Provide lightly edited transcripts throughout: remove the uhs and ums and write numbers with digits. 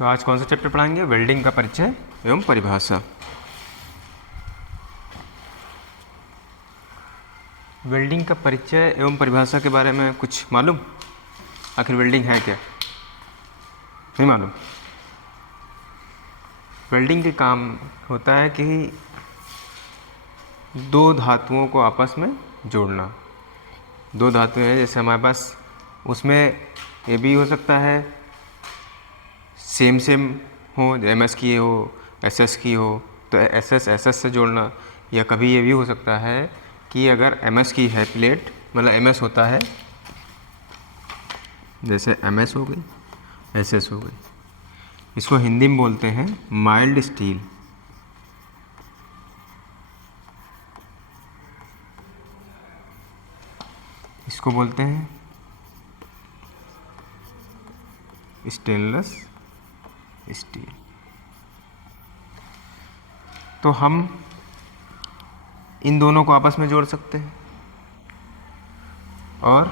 तो आज कौन सा चैप्टर पढ़ाएंगे? वेल्डिंग का परिचय एवं परिभाषा। वेल्डिंग का परिचय एवं परिभाषा के बारे में कुछ मालूम? आखिर वेल्डिंग है क्या? नहीं मालूम। वेल्डिंग के काम होता है कि दो धातुओं को आपस में जोड़ना। दो धातुएं हैं जैसे हमारे पास, उसमें ये भी हो सकता है सेम हो, MS की हो, SS की हो, तो SS से जोड़ना। या कभी ये भी हो सकता है कि अगर MS की है प्लेट, मतलब MS होता है, जैसे MS हो गई, SS हो गई, इसको हिंदी में बोलते हैं माइल्ड स्टील। इसको बोलते हैं स्टेनलेस स्टील। तो हम इन दोनों को आपस में जोड़ सकते हैं और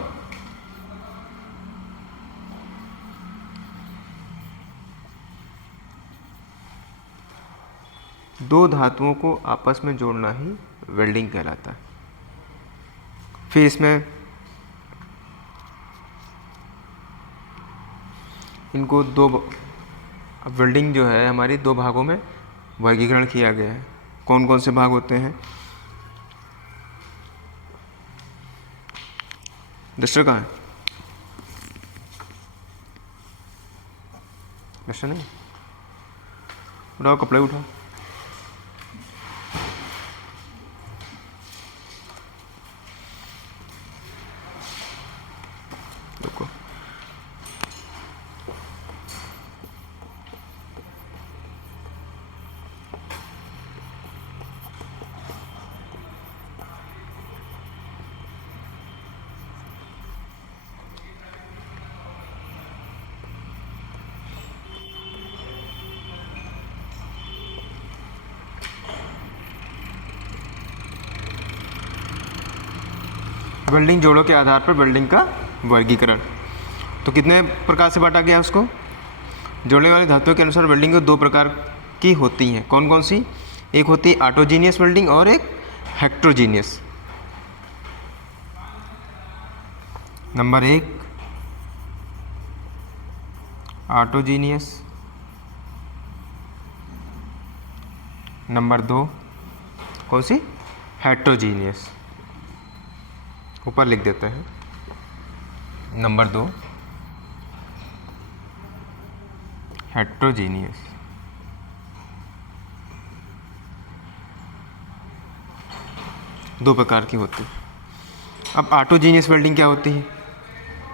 दो धातुओं को आपस में जोड़ना ही वेल्डिंग कहलाता है। फिर इसमें इनको अब वेल्डिंग जो है हमारी दो भागों में वर्गीकरण किया गया है। कौन कौन से भाग होते हैं? डस्टर कहाँ है? डस्टर नहीं, उठाओ कपड़े उठाओ। देखो, वेल्डिंग जोड़ों के आधार पर वेल्डिंग का वर्गीकरण। तो कितने प्रकार से बांटा गया उसको? जोड़ने वाली धातुओं के अनुसार वेल्डिंग को दो प्रकार की होती हैं। कौन कौन सी? एक होती है ऑटोजीनियस वेल्डिंग और एक हेक्ट्रोजीनियस। नंबर 1 ऑटोजीनियस, नंबर 2 कौन सी? हेट्रोजीनियस। ऊपर लिख देते हैं, नंबर 2 हेट्रोजीनियस। दो प्रकार की होती है। अब ऑटोजीनियस वेल्डिंग क्या होती है?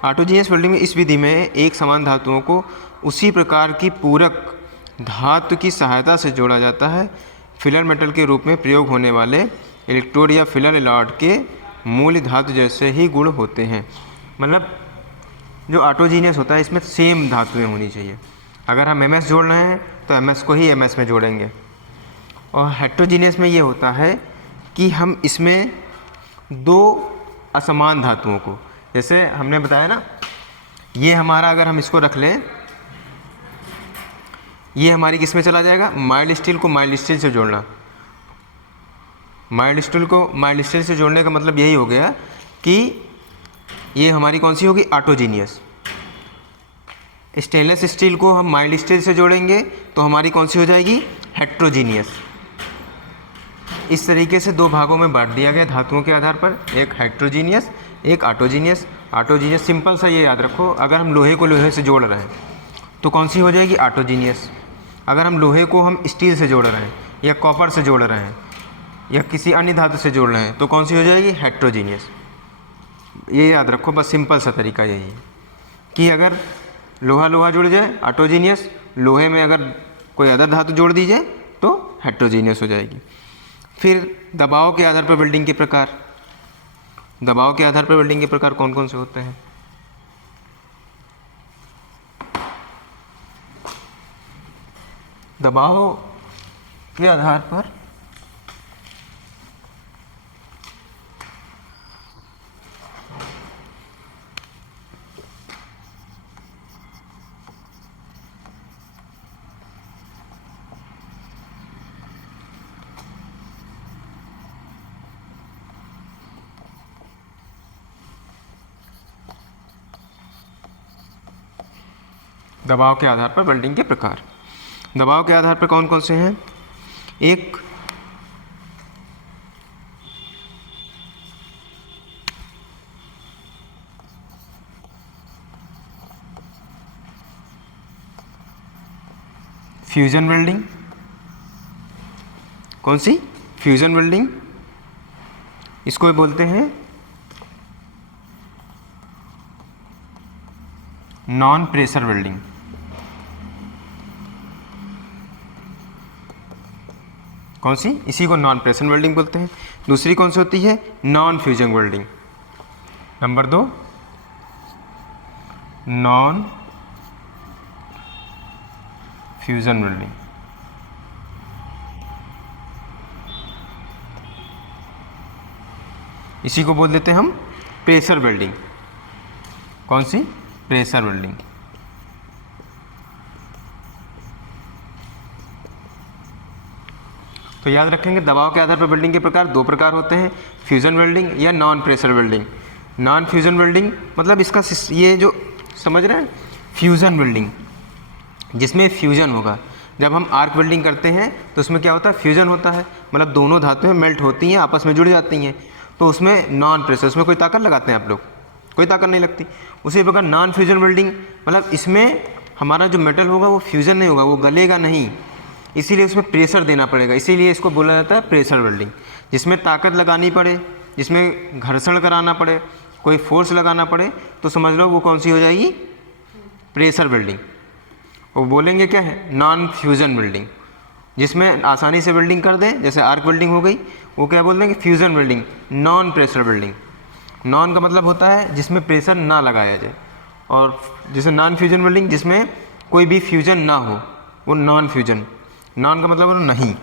ऑटोजीनियस वेल्डिंग में इस विधि में एक समान धातुओं को उसी प्रकार की पूरक धातु की सहायता से जोड़ा जाता है। फिलर मेटल के रूप में प्रयोग होने वाले इलेक्ट्रोड या फिलर एलॉड के मूल धातु जैसे ही गुण होते हैं। मतलब जो ऑटोजीनियस होता है इसमें सेम धातुएं होनी चाहिए। अगर हम MS जोड़ रहे हैं तो MS को ही MS में जोड़ेंगे। और हेट्रोजीनियस में ये होता है कि हम इसमें दो असमान धातुओं को, जैसे हमने बताया ना, ये हमारा अगर हम इसको रख लें, ये हमारी किस में चला जाएगा? माइल्ड स्टील को माइल्ड स्टील से जोड़ना। माइल्ड स्टील को माइल्ड स्टील से जोड़ने का मतलब यही हो गया कि ये हमारी कौन सी होगी? ऑटोजीनियस। स्टेनलेस स्टील को हम माइल्ड स्टील से जोड़ेंगे तो हमारी कौन सी हो जाएगी? हेट्रोजीनियस। इस तरीके से दो भागों में बांट दिया गया धातुओं के आधार पर, एक हेट्रोजीनियस, एक ऑटोजीनियस। ऑटोजीनियस सिंपल सा ये याद रखो, अगर हम लोहे को लोहे से जोड़ रहे हैं तो कौन सी हो जाएगी? ऑटोजीनियस। अगर हम लोहे को हम स्टील से जोड़ रहे हैं या कॉपर से जोड़ रहे हैं या किसी अन्य धातु से जोड़ रहे हैं तो कौन सी हो जाएगी? हेट्रोजीनियस। ये याद रखो, बस सिंपल सा तरीका यही है कि अगर लोहा लोहा जुड़ जाए ऑटोजीनियस, लोहे में अगर कोई अदर धातु जोड़ दी जाए तो हेट्रोजीनियस हो जाएगी। फिर दबाव के आधार पर वेल्डिंग के प्रकार। दबाव के आधार पर वेल्डिंग के प्रकार कौन कौन से होते हैं? दबाव के आधार पर दबाव के आधार पर वेल्डिंग के प्रकार। दबाव के आधार पर कौन कौन से हैं? एक फ्यूजन वेल्डिंग। कौन सी? Fusion welding. इसको बोलते हैं नॉन प्रेशर वेल्डिंग। कौन सी? इसी को नॉन प्रेशर वेल्डिंग बोलते हैं। दूसरी कौन सी होती है? Non fusion welding. Number 2 non fusion welding. इसी को बोल देते हैं हम प्रेशर वेल्डिंग। कौन सी? Pressure welding. तो याद रखेंगे दबाव के आधार पर वेल्डिंग के प्रकार दो प्रकार होते हैं, फ्यूजन वेल्डिंग या non pressure welding. Non fusion welding मतलब इसका ये जो समझ रहे हैं, फ्यूजन वेल्डिंग जिसमें फ्यूजन होगा। जब हम आर्क वेल्डिंग करते हैं तो उसमें क्या होता है? फ्यूजन होता है, मतलब दोनों धातुएं मेल्ट होती हैं, आपस में जुड़ जाती हैं। तो उसमें नॉन प्रेशर, उसमें कोई ताकत लगाते हैं आप लोग? कोई ताकत नहीं लगती। उसी प्रकार नॉन फ्यूजन वेल्डिंग मतलब इसमें हमारा जो मेटल होगा वो फ्यूजन नहीं होगा, वो गलेगा नहीं, इसीलिए उसमें प्रेशर देना पड़ेगा। इसीलिए इसको बोला जाता है प्रेशर वेल्डिंग। जिसमें ताकत लगानी पड़े, जिसमें घर्षण कराना पड़े, कोई फोर्स लगाना पड़े, तो समझ लो वो कौन सी हो जाएगी? Pressure welding. वो बोलेंगे क्या है? Non fusion welding. जिसमें आसानी से वेल्डिंग कर दें, जैसे आर्क वेल्डिंग हो गई, वो क्या बोल देंगे? Fusion welding. Non pressure welding, non का मतलब होता है जिसमें प्रेशर ना लगाया जाए, और जैसे नॉन फ्यूजन वेल्डिंग जिसमें कोई भी फ्यूजन ना हो, वो नॉन फ्यूजन। नॉन का मतलब नहीं।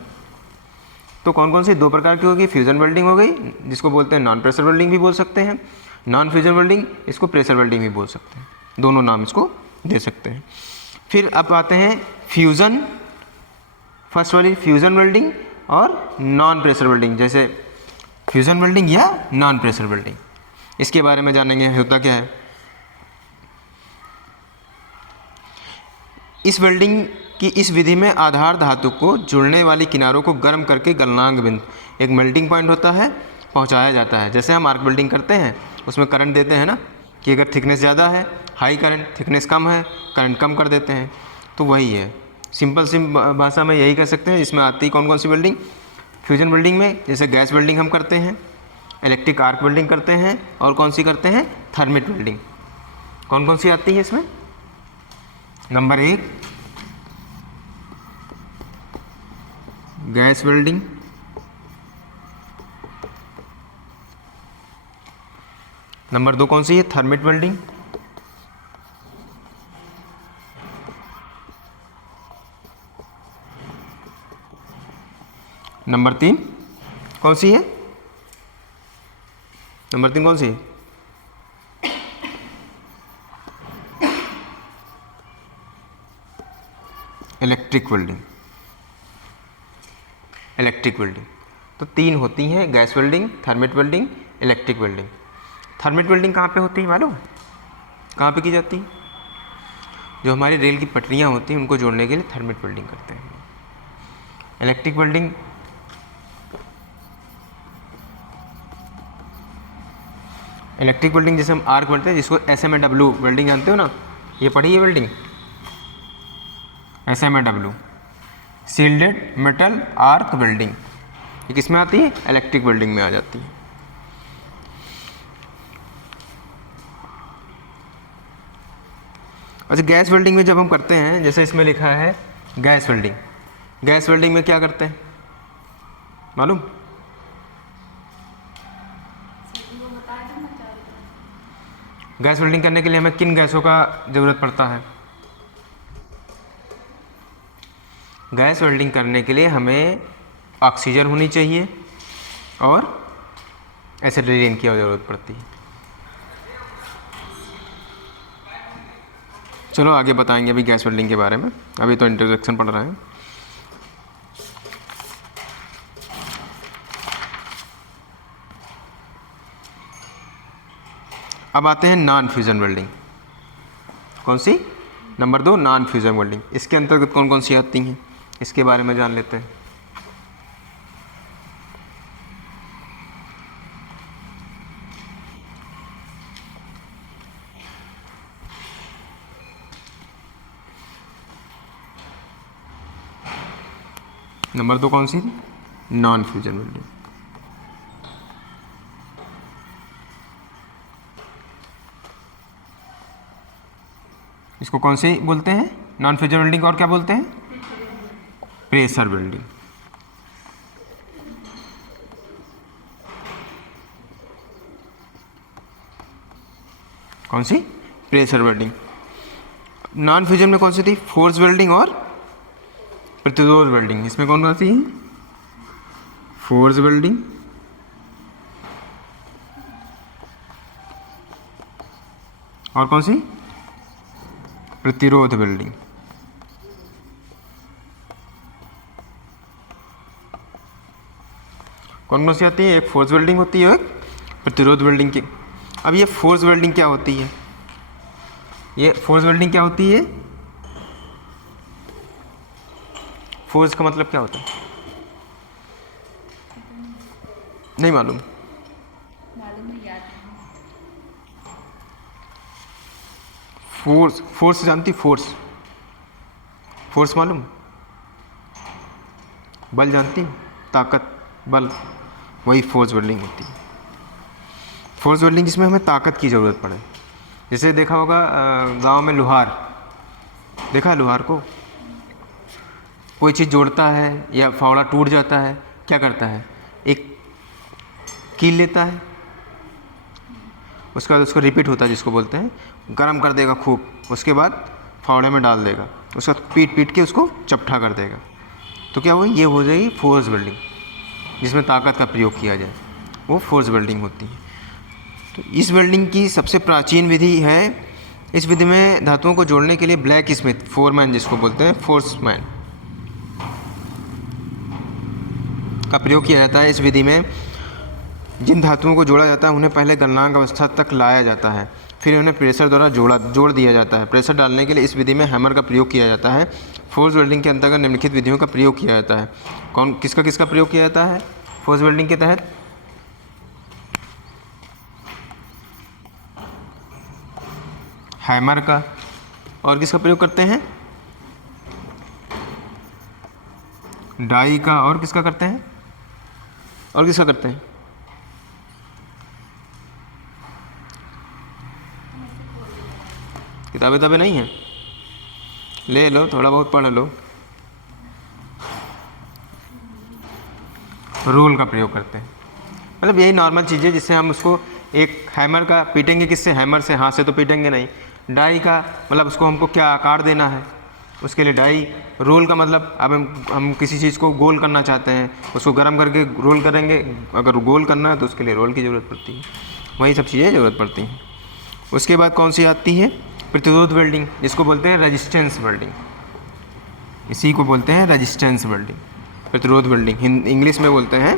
तो कौन कौन सी दो प्रकार की होगी? फ्यूजन वेल्डिंग हो गई, जिसको बोलते हैं नॉन प्रेशर वेल्डिंग भी बोल सकते हैं, नॉन फ्यूजन वेल्डिंग इसको प्रेशर वेल्डिंग भी बोल सकते हैं, दोनों नाम इसको दे सकते हैं। फिर अब आते हैं फ्यूज़न, फर्स्ट वाली फ्यूज़न वेल्डिंग और नॉन प्रेशर वेल्डिंग, जैसे फ्यूज़न वेल्डिंग या नॉन प्रेशर वेल्डिंग। इसके बारे में जानेंगे होता क्या है। इस वेल्डिंग की इस विधि में आधार धातु को जुड़ने वाली किनारों को गर्म करके गलनांक बिंदु, एक मेल्टिंग पॉइंट होता है, पहुंचाया जाता है। जैसे हम आर्क वेल्डिंग करते हैं उसमें करंट देते हैं ना, कि अगर थिकनेस ज़्यादा है हाई करंट, थिकनेस कम है करंट कम कर देते हैं, तो वही है। सिंपल भाषा में यही कह सकते हैं। इसमें आती है कौन कौन सी वेल्डिंग? फ्यूजन वेल्डिंग में जैसे गैस वेल्डिंग हम करते हैं, इलेक्ट्रिक आर्क वेल्डिंग करते हैं, और कौन सी करते हैं? Thermit welding. कौन कौन सी आती है इसमें? नंबर 1 गैस वेल्डिंग, नंबर 2 कौन सी है? थर्मिट वेल्डिंग, नंबर 3 कौन सी है? नंबर 3 कौन सी है? Electric welding. इलेक्ट्रिक वेल्डिंग तो 3 होती हैं, gas welding, thermit welding, electric welding. Thermit welding कहाँ पे होती है मालूम? कहाँ पे की जाती है? जो हमारी रेल की पटरियाँ होती हैं उनको जोड़ने के लिए थर्मिट वेल्डिंग करते हैं। इलेक्ट्रिक वेल्डिंग जैसे हम आर्क बोलते हैं, जिसको SMAW वेल्डिंग जानते हो ना, ये पढ़ी है welding, SMAW shielded metal arc welding, ये किस में आती है? इलेक्ट्रिक वेल्डिंग में आ जाती है। अच्छा, गैस वेल्डिंग में जब हम करते हैं, जैसे इसमें लिखा है गैस वेल्डिंग, गैस वेल्डिंग में क्या करते हैं मालूम? गैस वेल्डिंग करने के लिए हमें किन गैसों का ज़रूरत पड़ता है? गैस वेल्डिंग करने के लिए हमें ऑक्सीजन होनी चाहिए और एसिटिलीन की ज़रूरत पड़ती है। चलो आगे बताएंगे अभी गैस वेल्डिंग के बारे में, अभी तो इंट्रोडक्शन पढ़ रहे हैं। अब आते हैं नॉन फ्यूजन वेल्डिंग। कौन सी? Number 2 non fusion welding. इसके अंतर्गत कौन कौन सी आती हैं, इसके बारे में जान लेते हैं। नंबर 2 कौन सी थी, नॉन फ्यूजन वेल्डिंग। इसको कौन से बोलते हैं, नॉन फ्यूजन वेल्डिंग, और क्या बोलते हैं, प्रेशर वेल्डिंग। कौन सी, प्रेशर वेल्डिंग। नॉन फ्यूजन में कौन सी थी, फोर्स वेल्डिंग और प्रतिरोध वेल्डिंग। इसमें कौन कौन सी है, फोर्स वेल्डिंग और कौन सी, प्रतिरोध वेल्डिंग। कौन कौन सी आती है, एक फोर्स वेल्डिंग होती है, एक प्रतिरोध वेल्डिंग की। अब ये फोर्स वेल्डिंग क्या होती है, ये फोर्स वेल्डिंग क्या होती है, फोर्स का मतलब क्या होता है, नहीं मालूम, फोर्स, फोर्स जानती, फोर्स, फोर्स मालूम, बल जानती, ताकत, बल, वही फोर्स वेल्डिंग होती है। फोर्स वेल्डिंग जिसमें हमें ताकत की ज़रूरत पड़े। जैसे देखा होगा गांव में लोहार, देखा है लोहार को, कोई चीज़ जोड़ता है या फावड़ा टूट जाता है, क्या करता है, एक कील लेता है, उसके बाद उसको रिपीट होता है जिसको बोलते हैं, गरम कर देगा खूब, उसके बाद फावड़े में डाल देगा, उसका पीट पीट के उसको चपटा कर देगा, तो क्या हुआ, ये हो जाएगी फोर्स वेल्डिंग, जिसमें ताकत का प्रयोग किया जाए, वो फोर्स वेल्डिंग होती है। तो इस वेल्डिंग की सबसे प्राचीन विधि है, इस विधि में धातुओं को जोड़ने के लिए ब्लैक स्मिथ, फोरमैन जिसको बोलते हैं, फोर्समैन का प्रयोग किया जाता है। इस विधि में जिन धातुओं को जोड़ा जाता है उन्हें पहले गलनांक अवस्था तक लाया जाता है, फिर उन्हें प्रेशर द्वारा जोड़ दिया जाता है। प्रेशर डालने के लिए इस विधि में हैमर का प्रयोग किया जाता है। फोर्स वेल्डिंग के अंतर्गत निम्नलिखित विधियों का प्रयोग किया जाता है। कौन किसका किसका प्रयोग किया जाता है फोर्स वेल्डिंग के तहत, हैमर का, और किसका प्रयोग करते हैं, डाई का, और किसका करते हैं, और किसका करते हैं, किताबें किताबें नहीं हैं, ले लो, थोड़ा बहुत पढ़ लो। रोल का प्रयोग करते हैं, मतलब यही नॉर्मल चीज़ें जिससे हम उसको, एक हैमर का पीटेंगे किससे, हैमर से, हाथ से तो पीटेंगे नहीं। डाई का मतलब उसको हमको क्या आकार देना है, उसके लिए डाई। रोल का मतलब अब हम किसी चीज़ को गोल करना चाहते हैं, उसको गर्म करके रोल करेंगे, अगर गोल करना है तो उसके लिए रोल की ज़रूरत पड़ती है। वही सब चीज़ें ज़रूरत पड़ती हैं। उसके बाद कौन सी आती है, प्रतिरोध वेल्डिंग, जिसको बोलते हैं रेजिस्टेंस वेल्डिंग, इसी को बोलते हैं रेजिस्टेंस वेल्डिंग, प्रतिरोध वेल्डिंग। इंग्लिश में बोलते हैं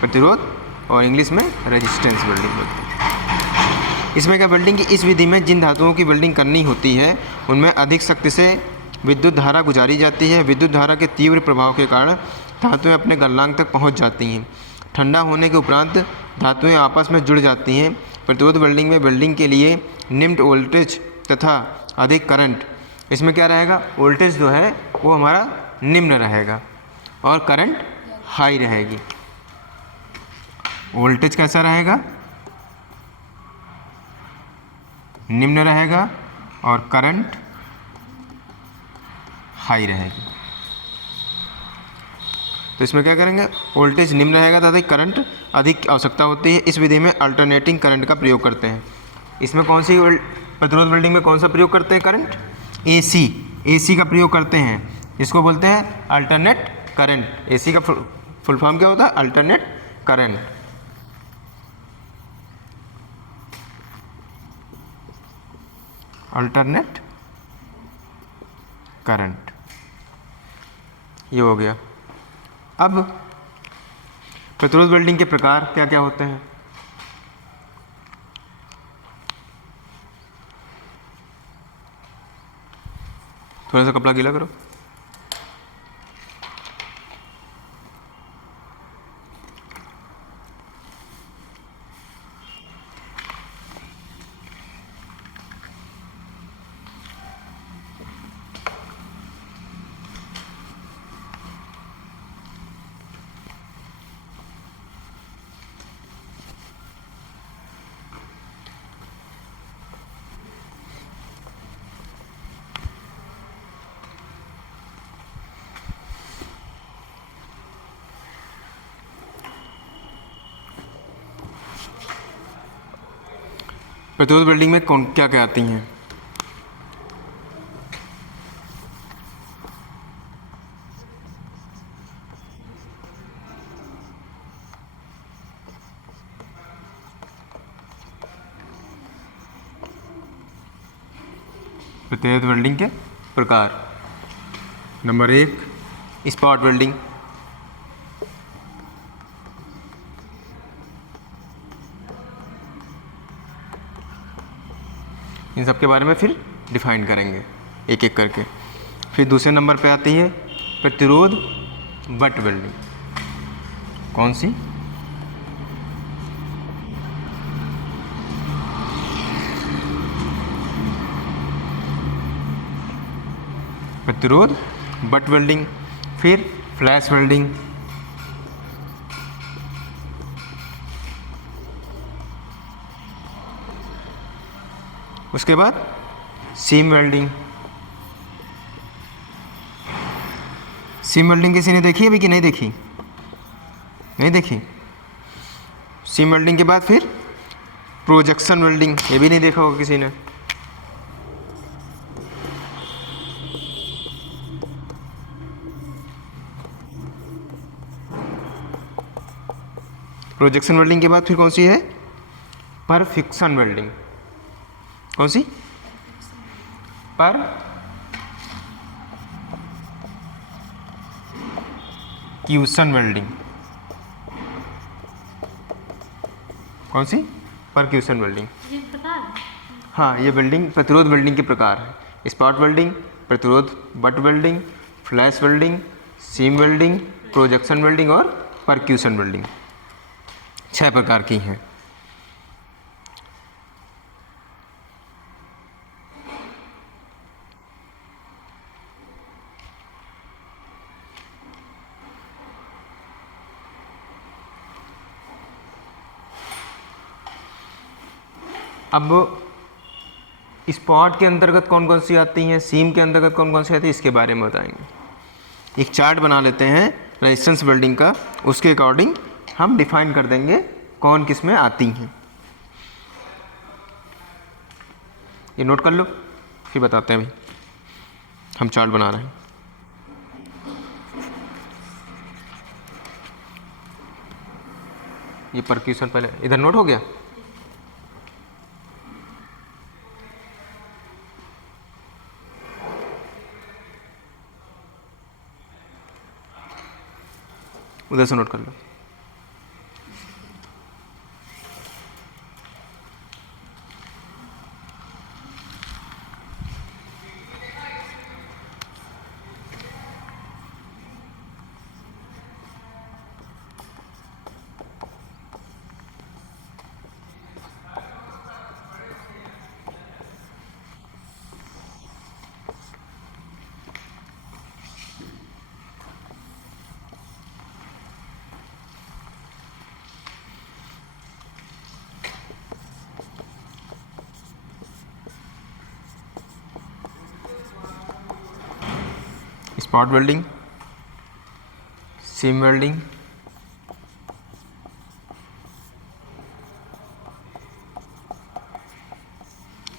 प्रतिरोध और इंग्लिश में रेजिस्टेंस वेल्डिंग बोलते हैं। इसमें क्या, वेल्डिंग की इस विधि में जिन धातुओं की वेल्डिंग करनी होती है उनमें अधिक शक्ति से विद्युत धारा गुजारी जाती है। विद्युत धारा के तीव्र प्रभाव के कारण धातुएं अपने गलनांक तक पहुंच जाती हैं। ठंडा होने के उपरांत धातुएं आपस में जुड़ जाती हैं। प्रतिरोध वेल्डिंग में वेल्डिंग के लिए निम्न वोल्टेज तथा अधिक करंट, इसमें क्या रहेगा, वोल्टेज जो है वो हमारा निम्न रहेगा और करंट हाई रहेगी। वोल्टेज कैसा रहेगा, निम्न रहेगा और करंट हाई रहेगी। तो इसमें क्या करेंगे, वोल्टेज निम्न रहेगा तथा करंट अधिक आवश्यकता होती है। इस विधि में अल्टरनेटिंग करंट का प्रयोग करते हैं। इसमें कौन सी प्रतिरोध वेल्डिंग में कौन सा प्रयोग करते हैं, करंट, एसी का प्रयोग करते हैं, इसको बोलते हैं अल्टरनेट करंट। एसी का फुल फॉर्म क्या होता है, अल्टरनेट करंट। अल्टरनेट करंट, ये हो गया। अब प्रतिरोध वेल्डिंग के प्रकार क्या क्या होते हैं, थोड़ा सा कपड़ा गीला करो। प्रतिरोध वेल्डिंग में कौन क्या क्या आती हैं? प्रतिरोध वेल्डिंग के प्रकार। Number 1 spot welding. इन सब के बारे में फिर डिफाइन करेंगे एक एक करके। फिर दूसरे नंबर पे आती है प्रतिरोध बट वेल्डिंग। कौन सी? प्रतिरोध बट वेल्डिंग। फिर फ्लैश वेल्डिंग। उसके बाद सीम वेल्डिंग। सीम वेल्डिंग किसी ने देखी अभी कि नहीं देखी? नहीं देखी। सीम वेल्डिंग के बाद फिर प्रोजेक्शन वेल्डिंग, ये भी नहीं देखा होगा किसी ने। प्रोजेक्शन वेल्डिंग के बाद फिर कौन सी है? परफिक्शन वेल्डिंग। कौन सी? पर क्यूशन वेल्डिंग। कौन सी? Percussion welding. हाँ, ये वेल्डिंग प्रतिरोध वेल्डिंग के प्रकार है। स्पॉट वेल्डिंग, प्रतिरोध butt welding, flash welding, seam welding, projection welding और परक्यूशन वेल्डिंग, 6 प्रकार की हैं। अब स्पॉट के अंतर्गत कौन कौन सी आती हैं, सीम के अंतर्गत कौन कौन सी आती है, इसके बारे में बताएंगे। एक चार्ट बना लेते हैं रेजिस्टेंस वेल्डिंग का, उसके अकॉर्डिंग हम डिफाइन कर देंगे कौन किस में आती हैं। ये नोट कर लो, फिर बताते हैं। भाई हम चार्ट बना रहे हैं। ये परक्यूशन पहले इधर नोट हो गया। उधर से नोट कर लो। स्पॉट वेल्डिंग, सीम वेल्डिंग,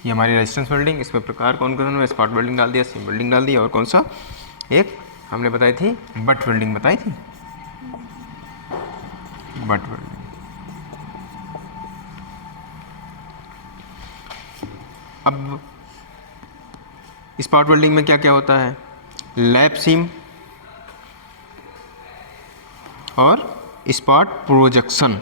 ये हमारी रेजिस्टेंस वेल्डिंग। इसमें प्रकार कौन कौन है? स्पॉट वेल्डिंग डाल दिया, सीम वेल्डिंग डाल दिया, और कौन सा एक हमने बताई थी? बट वेल्डिंग बताई थी, बट वेल्डिंग। अब स्पॉट वेल्डिंग में क्या क्या होता है? लैप सीम और स्पॉट प्रोजेक्शन।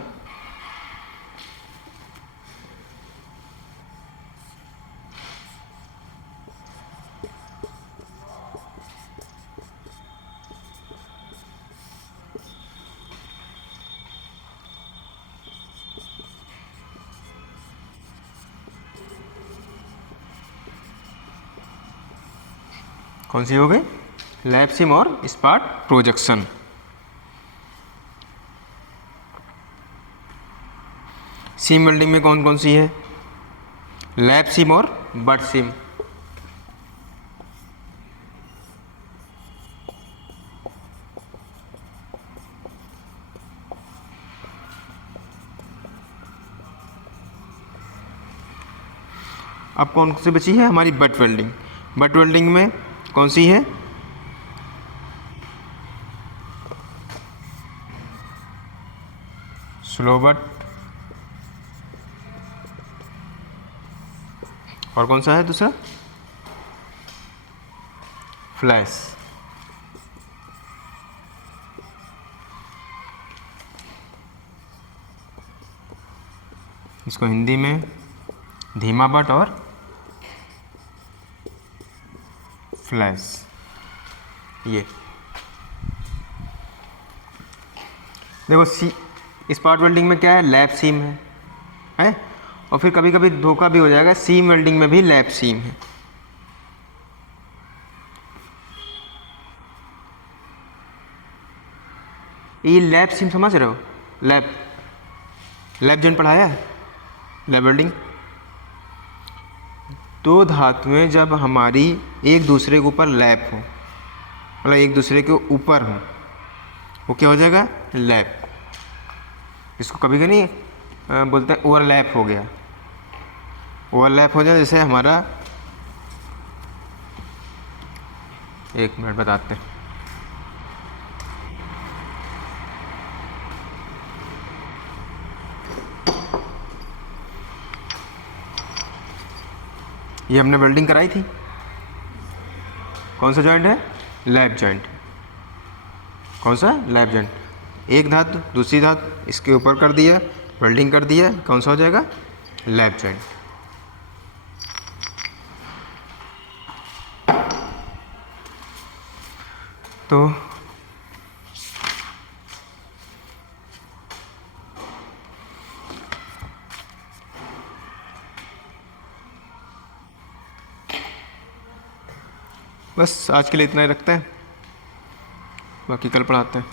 कौन सी हो गई? लैप सीम और स्पाट प्रोजेक्शन। सीम वेल्डिंग में कौन कौन सी है? लैप सीम और बट सीम। अब कौन सी बची है हमारी? Butt welding. बट वेल्डिंग में कौन सी है? स्लो बट, और कौन सा है दूसरा? फ्लैश। इसको हिंदी में धीमा बट और फ्लैश। ये देखो स्पॉट वेल्डिंग में क्या है? लैप सीम है? और फिर कभी कभी धोखा भी हो जाएगा, सीम वेल्डिंग में भी लैप सीम है। ये लैप सीम समझ रहे हो? लैप जन पढ़ाया है, लैप वेल्डिंग। दो धातुएं जब हमारी एक दूसरे के ऊपर लैप हो, मतलब एक दूसरे के ऊपर हो, वो क्या हो जाएगा? लैप। इसको कभी कभी नहीं बोलते हैं ओवरलैप हो गया। ओवरलैप हो जाए जैसे हमारा, एक मिनट बताते हैं। ये हमने वेल्डिंग कराई थी, कौन सा जॉइंट है? Lap joint. कौन सा? Lap joint. एक धातु दूसरी धातु इसके ऊपर कर दिया, वेल्डिंग कर दिया, कौन सा हो जाएगा? Lap joint. तो बस आज के लिए इतना ही रखते हैं, बाकी कल पढ़ाते हैं।